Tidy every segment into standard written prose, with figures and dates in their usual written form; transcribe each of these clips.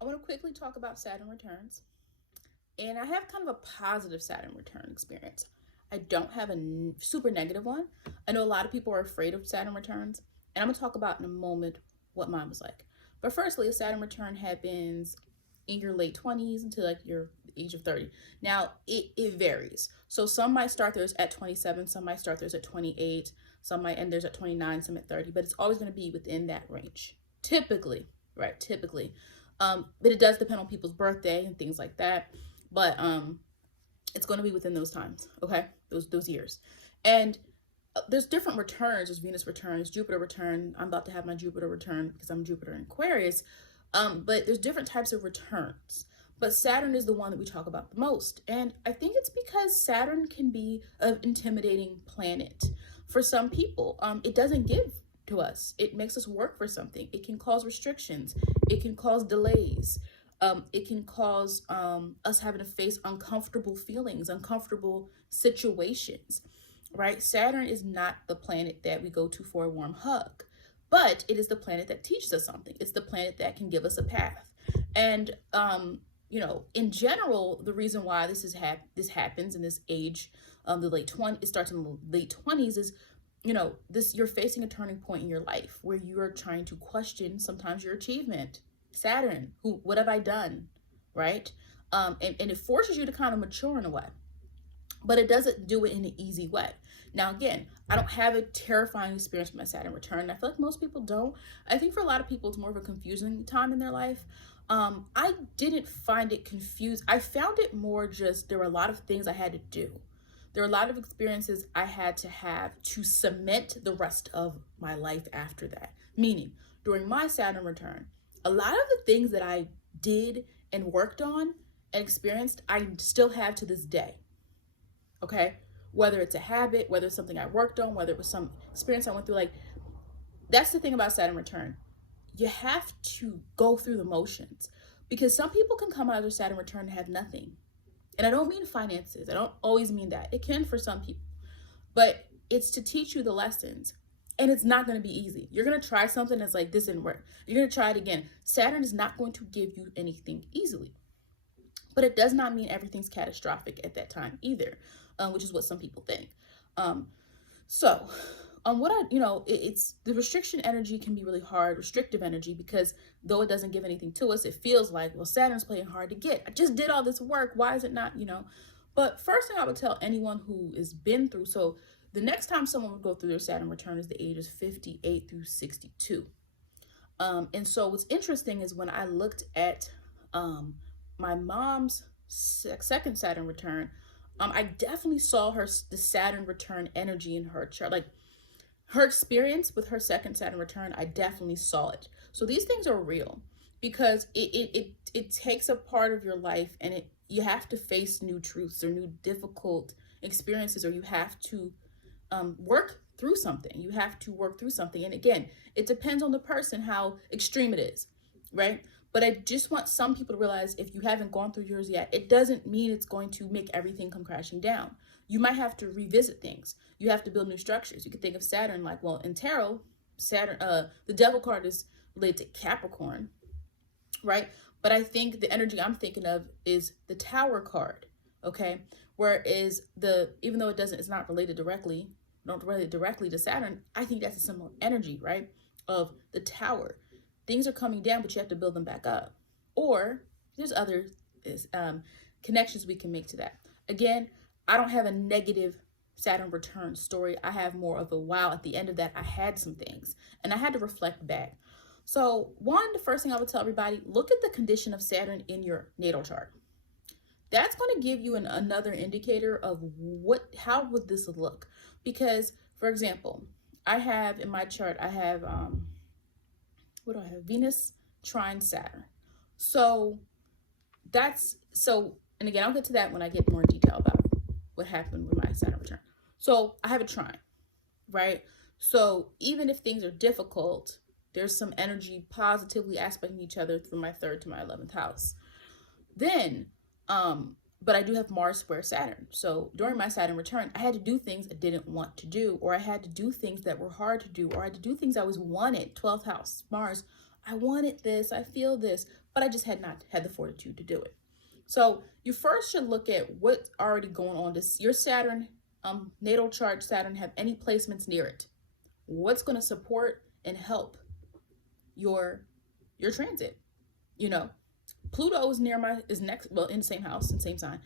I want to quickly talk about Saturn returns. And I have kind of a positive Saturn return experience. I don't have a super negative one. I know a lot of people are afraid of Saturn returns. And I'm going to talk about in a moment what mine was like. But firstly, a Saturn return happens in your late 20s until like your age of 30. Now, it varies. So some might start theirs at 27, some might start theirs at 28, some might end theirs at 29, some at 30, but it's always going to be within that range. Typically, right? Typically. But it does depend on people's birthday and things like that. But it's going to be within those times, okay? Those years. And there's different returns. There's Venus returns, Jupiter return. I'm about to have my Jupiter return because I'm Jupiter in Aquarius. But there's different types of returns. But Saturn is the one that we talk about the most. And I think it's because Saturn can be an intimidating planet. For some people, it doesn't give to us. It makes us work for something. It can cause restrictions. It can cause delays. It can cause us having to face uncomfortable feelings, uncomfortable situations, right? Saturn is not the planet that we go to for a warm hug, but it is the planet that teaches us something. It's the planet that can give us a path. And, in general, the reason why this happens in this age, the late 20s, it starts in the late 20s is, you're facing a turning point in your life where you are trying to question sometimes your achievement. Saturn, what have I done, right? And it forces you to kind of mature in a way, but it doesn't do it in an easy way. Now, again, I don't have a terrifying experience with my Saturn return. I feel like most people don't. I think for a lot of people, it's more of a confusing time in their life. I didn't find it confused. I found it more just there were a lot of things I had to do. There were a lot of experiences I had to have to cement the rest of my life after that. Meaning, during my Saturn return, a lot of the things that I did and worked on and experienced, I still have to this day. Okay? Whether it's a habit, whether it's something I worked on, whether it was some experience I went through, like, that's the thing about Saturn return. You have to go through the motions because some people can come out of their Saturn return and have nothing. And I don't mean finances. I don't always mean that. It can for some people. But it's to teach you the lessons. And it's not going to be easy. You're going to try something that's like, this didn't work. You're going to try it again. Saturn is not going to give you anything easily. But it does not mean everything's catastrophic at that time either, which is what some people think. It's the restriction energy can be really hard, restrictive energy, because though it doesn't give anything to us, it feels like, well, Saturn's playing hard to get. I just did all this work. Why is it not, But first thing I would tell anyone who has been through, so the next time someone would go through their Saturn return is the ages 58 through 62. And so what's interesting is when I looked at my mom's second Saturn return, I definitely saw the Saturn return energy in her chart. Like her experience with her second Saturn return, I definitely saw it. So these things are real because it takes a part of your life and you have to face new truths or new difficult experiences, or you have to work through something. You have to work through something. And again, it depends on the person how extreme it is, right? But I just want some people to realize if you haven't gone through yours yet, it doesn't mean it's going to make everything come crashing down. You might have to revisit things. You have to build new structures. You could think of Saturn like, well, in tarot, Saturn, the devil card is related to Capricorn, right? But I think the energy I'm thinking of is the Tower card, okay? Whereas even though it's not related directly, not related directly to Saturn, I think that's a similar energy, right? Of the Tower. Things are coming down, but you have to build them back up. Or there's other connections we can make to that. Again, I don't have a negative Saturn return story. I have more of a wow, at the end of that, I had some things and I had to reflect back. So the first thing I would tell everybody, look at the condition of Saturn in your natal chart. That's going to give you another indicator of how would this look? Because, for example, I have in my chart, I have, what do I have? Venus, Trine, Saturn. And again, I'll get to that when I get more detail about what happened with my Saturn return. So I have a trine, right? So even if things are difficult, there's some energy positively aspecting each other through my 3rd to my 11th house. Then, but I do have Mars square Saturn. So during my Saturn return, I had to do things I didn't want to do, or I had to do things that were hard to do, or I had to do things I always wanted. 12th house, Mars, I wanted this, I feel this, but I just had not had the fortitude to do it. So you first should look at what's already going on. Does your Saturn, natal chart Saturn, have any placements near it? What's going to support and help your transit? You know, Pluto is next, well, in the same house, in the same sign,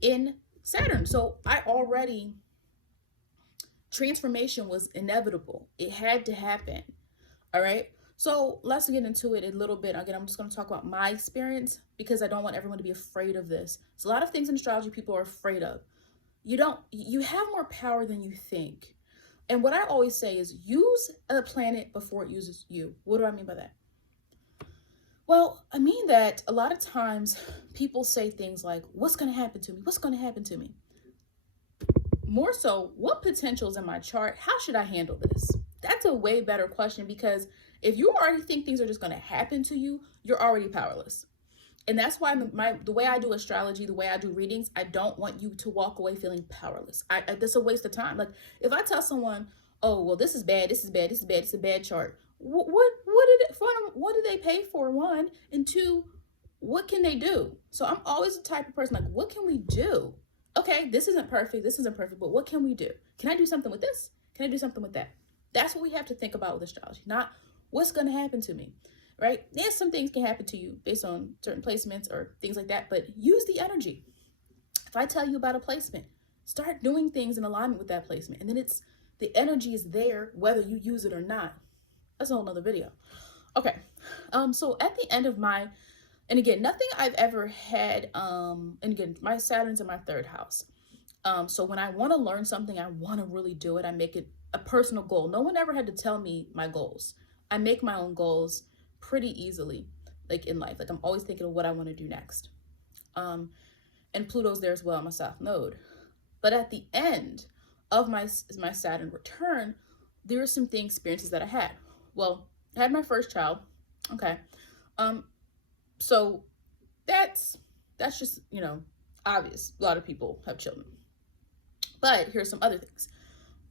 in Saturn. So I already, transformation was inevitable. It had to happen. All right. So let's get into it a little bit. Again, I'm just going to talk about my experience because I don't want everyone to be afraid of this. There's a lot of things in astrology people are afraid of. You have more power than you think. And what I always say is use a planet before it uses you. What do I mean by that? Well, I mean that a lot of times people say things like, what's going to happen to me? What's going to happen to me? More so, what potentials in my chart? How should I handle this? That's a way better question, because if you already think things are just going to happen to you, you're already powerless. And that's why the way I do astrology, the way I do readings, I don't want you to walk away feeling powerless. That's a waste of time. Like if I tell someone, oh, well, this is bad, this is bad, this is bad, it's a bad chart. What did they pay for? One, and two, what can they do? So I'm always the type of person like, what can we do? Okay, this isn't perfect, but what can we do? Can I do something with this? Can I do something with that? That's what we have to think about with astrology, not what's going to happen to me, right? Yes, some things can happen to you based on certain placements or things like that, but use the energy. If I tell you about a placement, start doing things in alignment with that placement, and then the energy is there whether you use it or not. That's a whole nother video. Okay, so at the end of and again, nothing I've ever had, and again, my Saturn's in my third house. So when I want to learn something, I want to really do it. I make it a personal goal. No one ever had to tell me my goals. I make my own goals pretty easily, like in life. Like I'm always thinking of what I want to do next. And Pluto's there as well, my South Node. But at the end of my Saturn return, there were some experiences that I had. Well, I had my first child. Okay. So that's just, obvious. A lot of people have children. But here's some other things.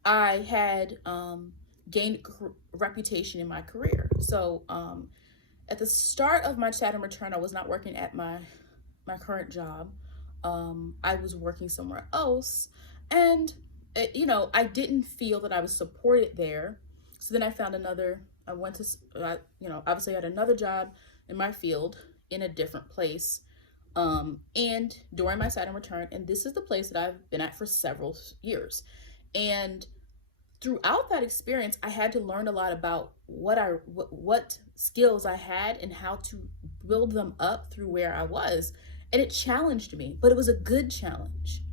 I had gained reputation in my career. So at the start of my Saturn return, I was not working at my current job. I was working somewhere else. And, I didn't feel that I was supported there. So then I found I went to, obviously I had another job in my field in a different place. And during my Saturn return, and this is the place that I've been at for several years. And throughout that experience, I had to learn a lot about what skills I had and how to build them up through where I was. And it challenged me, but it was a good challenge.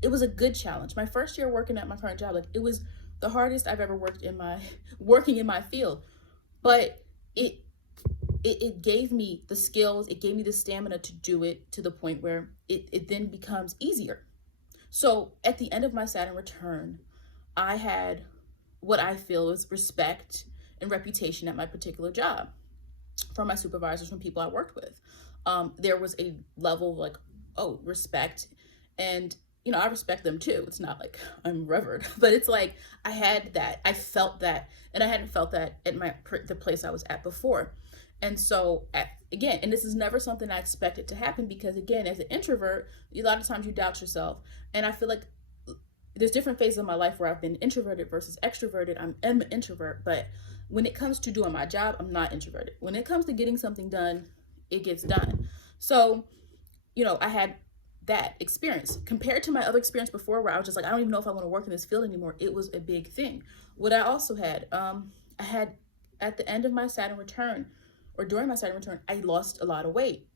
It was a good challenge. My first year working at my current job, like it was the hardest I've ever working in my field, but it gave me the skills, it gave me the stamina to do it to the point where it then becomes easier. So at the end of my Saturn return, I had what I feel is respect and reputation at my particular job from my supervisors, from people I worked with. There was a level of like, oh, respect. And, I respect them too. It's not like I'm revered, but it's like I had that, I felt that, and I hadn't felt that at the place I was at before. And so again, and this is never something I expected to happen because again, as an introvert, a lot of times you doubt yourself. And I feel like there's different phases of my life where I've been introverted versus extroverted. I'm an introvert, but when it comes to doing my job, I'm not introverted. When it comes to getting something done, it gets done. So, I had that experience compared to my other experience before where I was just like, I don't even know if I want to work in this field anymore. It was a big thing. What I also had, I had at the end of my Saturn return or during my Saturn return, I lost a lot of weight,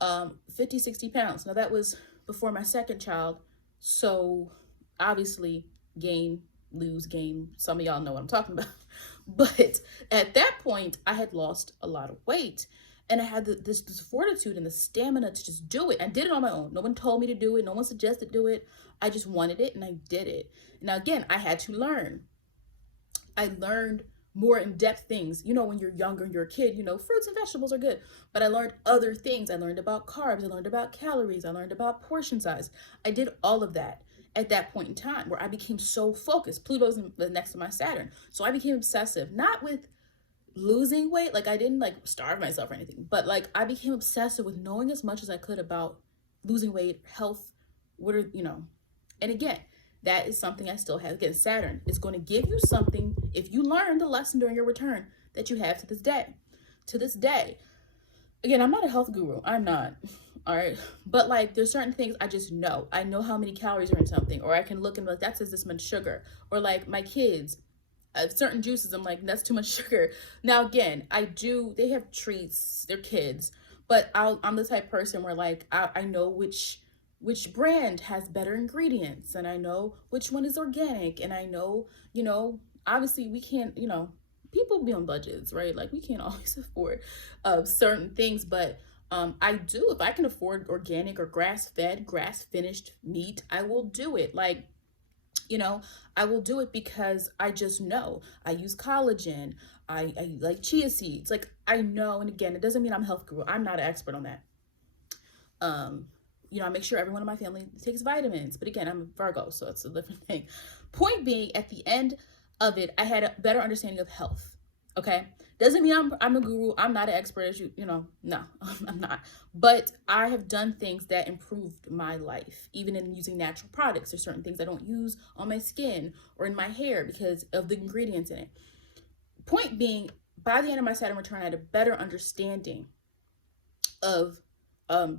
50, 60 pounds. Now that was before my second child. So obviously gain, lose, gain. Some of y'all know what I'm talking about. But at that point, I had lost a lot of weight. And I had this fortitude and the stamina to just do it. I did it on my own. No one told me to do it. No one suggested do it. I just wanted it and I did it. Now, again, I had to learn. I learned more in-depth things. When you're younger and you're a kid, fruits and vegetables are good. But I learned other things. I learned about carbs. I learned about calories. I learned about portion size. I did all of that at that point in time where I became so focused. Pluto's next to my Saturn. So I became obsessive, not with losing weight, like I didn't like starve myself or anything, but like I became obsessive with knowing as much as I could about losing weight, health, what are, and again, that is something I still have. Again, Saturn is going to give you something if you learn the lesson during your return that you have to this day. To this day. Again, I'm not a health guru. I'm not. All right. But like there's certain things I just know. I know how many calories are in something, or I can look and be like, that says this much sugar. Or like my kids, certain juices, I'm like, that's too much sugar. Now, again, they have treats, they're kids, but I'm the type of person where like, I know which brand has better ingredients, and I know which one is organic, and I know, obviously we can't, people be on budgets, right? Like we can't always afford certain things, but I do, if I can afford organic or grass-fed, grass-finished meat, I will do it. Like, I will do it because I just know. I use collagen. I like chia seeds. Like I know, and again, it doesn't mean I'm a health guru. I'm not an expert on that. I make sure everyone in my family takes vitamins. But again, I'm a Virgo, so it's a different thing. Point being, at the end of it, I had a better understanding of health. Okay? Doesn't mean I'm a guru. I'm not an expert, as no, I'm not. But I have done things that improved my life, even in using natural products. There's certain things I don't use on my skin or in my hair because of the ingredients in it. Point being, by the end of my Saturn return, I had a better understanding of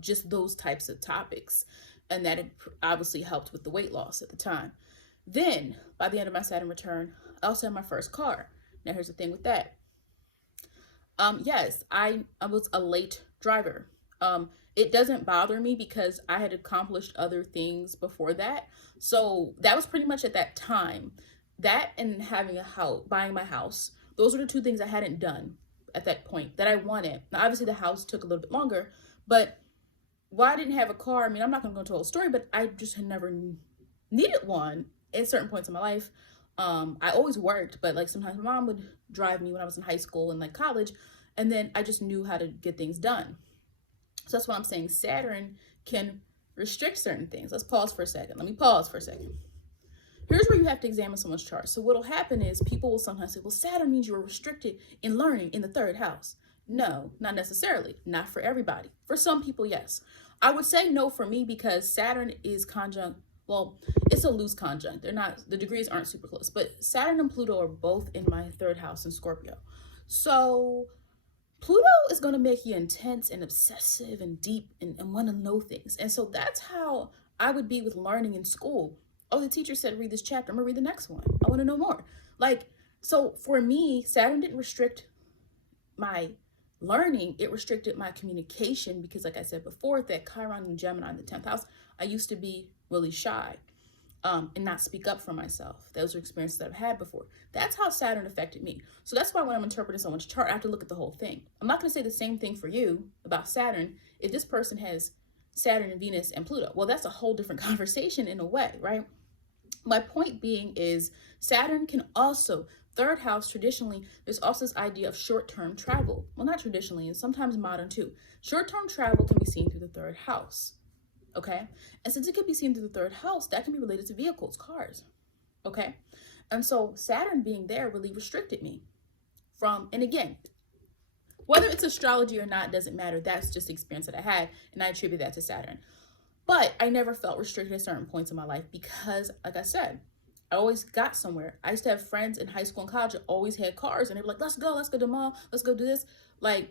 just those types of topics, and that it obviously helped with the weight loss at the time. Then, by the end of my Saturn return, I also had my first car. Now, here's the thing with that. Yes, I was a late driver. It doesn't bother me because I had accomplished other things before that. So that was pretty much at that time. That and having a house, buying my house, those were the two things I hadn't done at that point that I wanted. Now, obviously the house took a little bit longer, but why I didn't have a car, I mean, I'm not going to go into a whole story, but I just had never needed one at certain points in my life. I always worked, but like sometimes my mom would drive me when I was in high school and like college, and then I just knew how to get things done. So that's why I'm saying Saturn can restrict certain things. Let's pause for a second. Let me pause for a second. Here's where you have to examine someone's chart. So what'll happen is people will sometimes say, well, Saturn means you are restricted in learning in the third house. No, not necessarily. Not for everybody. For some people, yes. I would say no for me because Saturn is conjunct. Well, it's a loose conjunct. They're not, the degrees aren't super close, but Saturn and Pluto are both in my third house in Scorpio. So Pluto is going to make you intense and obsessive and deep and want to know things. And so that's how I would be with learning in school. Oh, the teacher said, read this chapter. I'm going to read the next one. I want to know more. Like, so for me, Saturn didn't restrict my learning. It restricted my communication because, like I said before, that Chiron and Gemini in the 10th house, I used to be really shy and not speak up for myself. Those are experiences that I've had before. That's how Saturn affected me. So that's why when I'm interpreting someone's chart, I have to look at the whole thing. I'm not going to say the same thing for you about Saturn if this person has Saturn and Venus and Pluto. Well, that's a whole different conversation in a way, right? My point being is Saturn can also, third house, traditionally, there's also this idea of short-term travel. Well, not traditionally, and sometimes modern too. Short-term travel can be seen through the third house, okay? And since it can be seen through the third house, that can be related to vehicles, cars, okay? And so Saturn being there really restricted me from, and again, whether it's astrology or not doesn't matter. That's just the experience that I had, and I attribute that to Saturn. But I never felt restricted at certain points in my life because, like I said, I always got somewhere. I used to have friends in high school and college that always had cars, and they were like, let's go to the mall, let's go do this. Like,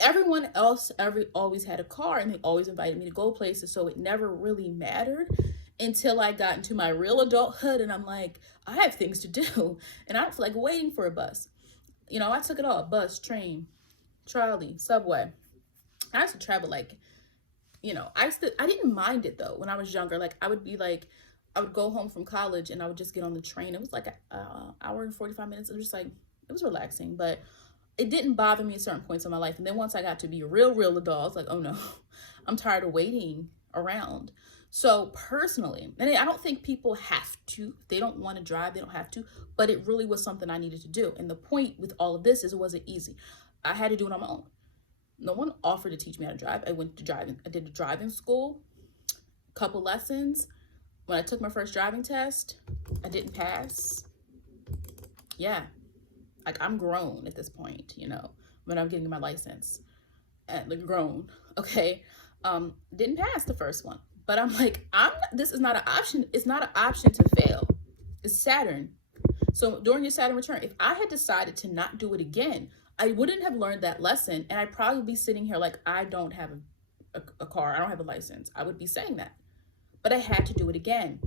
everyone else always had a car, and they always invited me to go places, so it never really mattered until I got into my real adulthood, and I'm like, I have things to do, and I don't feel like waiting for a bus. I took it all, bus, train, trolley, subway. I used to travel like, I didn't mind it though when I was younger. Like I would go home from college and I would just get on the train. It was like an hour and 45 minutes. It was just like, it was relaxing, but it didn't bother me at certain points in my life. And then once I got to be a real adult, I was like, oh no, I'm tired of waiting around. So personally, and I don't think people have to, they don't want to drive, they don't have to, but it really was something I needed to do. And the point with all of this is it wasn't easy. I had to do it on my own. No one offered to teach me how to drive. I did a driving school, a couple lessons. When I took my first driving test, I didn't pass. Yeah. Like, I'm grown at this point, you know, when I'm getting my license, and like grown, okay. Didn't pass the first one, but I'm like, this is not an option. It's not an option to fail. It's Saturn. So during your Saturn return, if I had decided to not do it again, I wouldn't have learned that lesson, and I'd probably be sitting here like, I don't have a car, I don't have a license. I would be saying that, but I had to do it again.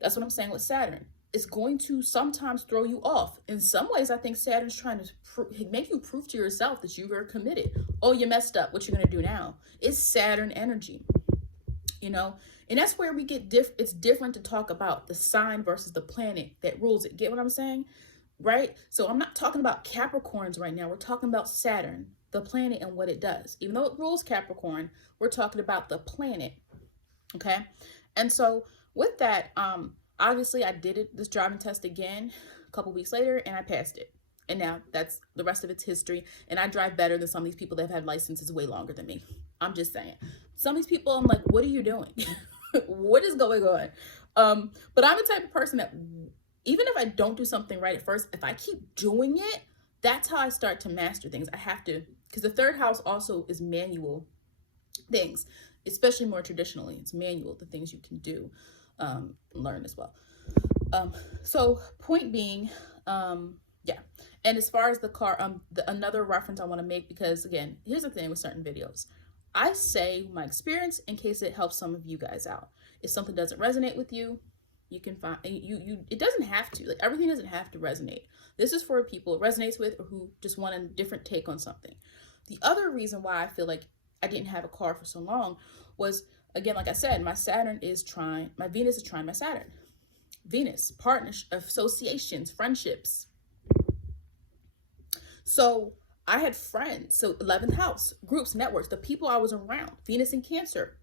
That's what I'm saying with Saturn. It's going to sometimes throw you off. In some ways, I think Saturn's trying to make you prove to yourself that you are committed. Oh, you messed up. What you gonna do now? It's Saturn energy, you know? And that's where we get it's different to talk about the sign versus the planet that rules it. Get what I'm saying? Right? So I'm not talking about Capricorns right now. We're talking about Saturn, the planet, and what it does. Even though it rules Capricorn, we're talking about the planet. Okay? And so with that, obviously I did this driving test again a couple weeks later, and I passed it. And now that's the rest of its history. And I drive better than some of these people that have had licenses way longer than me. I'm just saying. Some of these people, I'm like, what are you doing? What is going on? But I'm the type of person that even if I don't do something right at first, if I keep doing it, that's how I start to master things. I have to, because the third house also is manual things, especially more traditionally. It's manual, the things you can do, learn as well. So point being, yeah. And as far as the car, another reference I want to make, because again, here's the thing with certain videos. I say my experience in case it helps some of you guys out. If something doesn't resonate with you, you can find, it doesn't have to, like everything doesn't have to resonate. This is for people it resonates with or who just want a different take on something. The other reason why I feel like I didn't have a car for so long was, again, like I said, my Saturn is trine, my Venus is trine my Saturn. Venus, partners, associations, friendships. So I had friends, so 11th house, groups, networks, the people I was around, Venus in Cancer.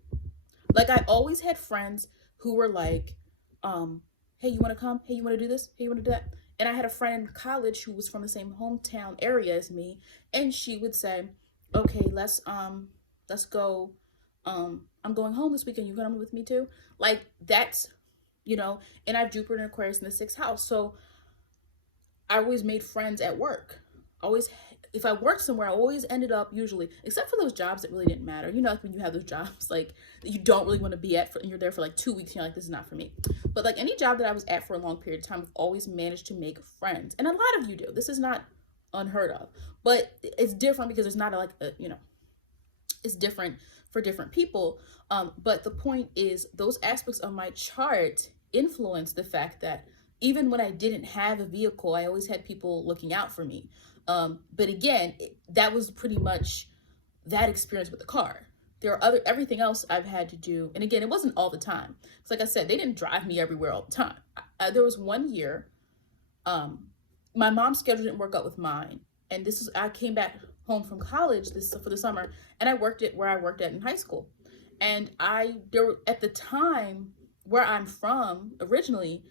Like I always had friends who were like, hey, you want to come? Hey, you want to do this? Hey, you want to do that? And I had a friend in college who was from the same hometown area as me, and she would say, okay, let's go. I'm going home this weekend. You coming with me too? Like that's, you know, and I have Jupiter and Aquarius in the 6th house. So I always made friends at work. Always, if I worked somewhere, I always ended up usually, except for those jobs that really didn't matter. You know, like when you have those jobs like that you don't really want to be at, and you're there for like 2 weeks, and you're like, this is not for me. But like any job that I was at for a long period of time, I've always managed to make friends. And a lot of you do. This is not unheard of, but it's different because there's not like a, you know, it's different for different people. But the point is those aspects of my chart influence the fact that even when I didn't have a vehicle, I always had people looking out for me. But again, that was pretty much that experience with the car. There are everything else I've had to do. And again, it wasn't all the time. It's like I said, they didn't drive me everywhere all the time. There was one year, my mom's schedule didn't work out with mine. And I came back home from college for the summer, and I worked at where I worked at in high school. And at the time where I'm from originally,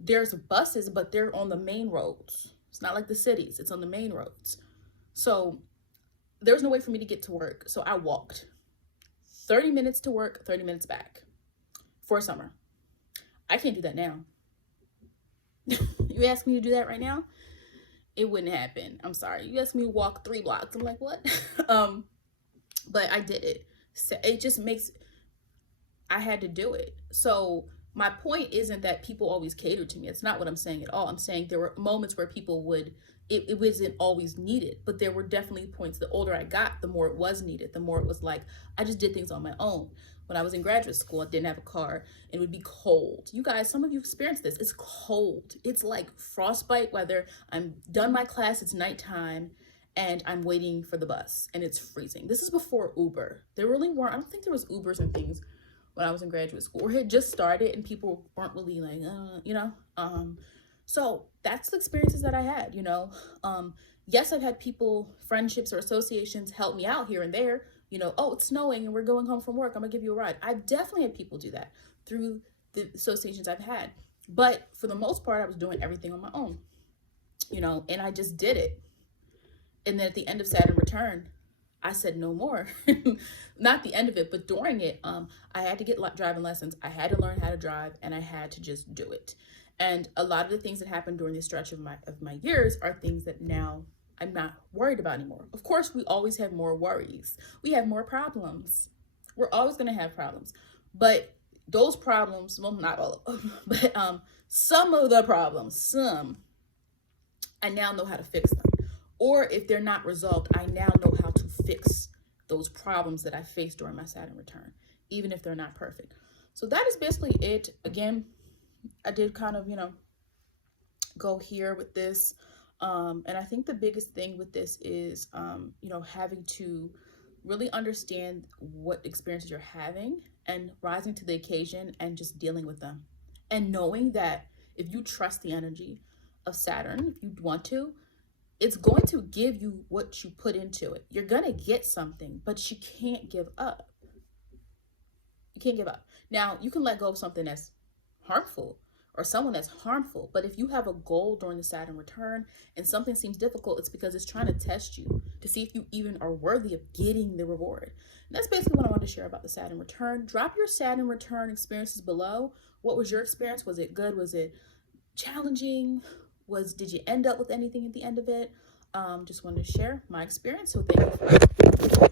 there's buses, but they're on the main roads. It's not like the cities, it's on the main roads. So there's no way for me to get to work. So I walked 30 minutes to work, 30 minutes back for summer. I can't do that now. You ask me to do that right now, it wouldn't happen. I'm sorry. You asked me to walk 3 blocks. I'm like, what? But I did it. So it just I had to do it. So my point isn't that people always cater to me. It's not what I'm saying at all. I'm saying there were moments where people it wasn't always needed, but there were definitely points. The older I got, the more it was needed. The more it was like, I just did things on my own. When I was in graduate school, I didn't have a car. It would be cold. You guys, some of you experienced this. It's cold. It's like frostbite weather. I'm done my class. It's nighttime. And I'm waiting for the bus. And it's freezing. This is before Uber. There really weren't. I don't think there was Ubers and things when I was in graduate school, or had just started and people weren't really like, you know, so that's the experiences that I had, you know. Yes, I've had people, friendships or associations help me out here and there, you know, oh, it's snowing and we're going home from work, I'm gonna give you a ride. I've definitely had people do that through the associations I've had, but for the most part, I was doing everything on my own, you know, and I just did it. And then at the end of Saturn Return, I said no more. Not the end of it, but during it, I had to get driving lessons. I had to learn how to drive, and I had to just do it. And a lot of the things that happened during this stretch of my years are things that now I'm not worried about anymore. Of course, we always have more worries. We have more problems. We're always going to have problems. But those problems, well, not all of them, but some of the problems, I now know how to fix them. Or if they're not resolved, I now know how to fix those problems that I faced during my Saturn return, even if they're not perfect. So that is basically it. Again, I did kind of, go here with this. And I think the biggest thing with this is, having to really understand what experiences you're having and rising to the occasion and just dealing with them. And knowing that if you trust the energy of Saturn, if you want to, it's going to give you what you put into it. You're going to get something, but you can't give up. You can't give up. Now, you can let go of something that's harmful or someone that's harmful, but if you have a goal during the Saturn return and something seems difficult, it's because it's trying to test you to see if you even are worthy of getting the reward. And that's basically what I wanted to share about the Saturn return. Drop your Saturn return experiences below. What was your experience? Was it good? Was it challenging? Did you end up with anything at the end of it? Just wanted to share my experience. So thank you for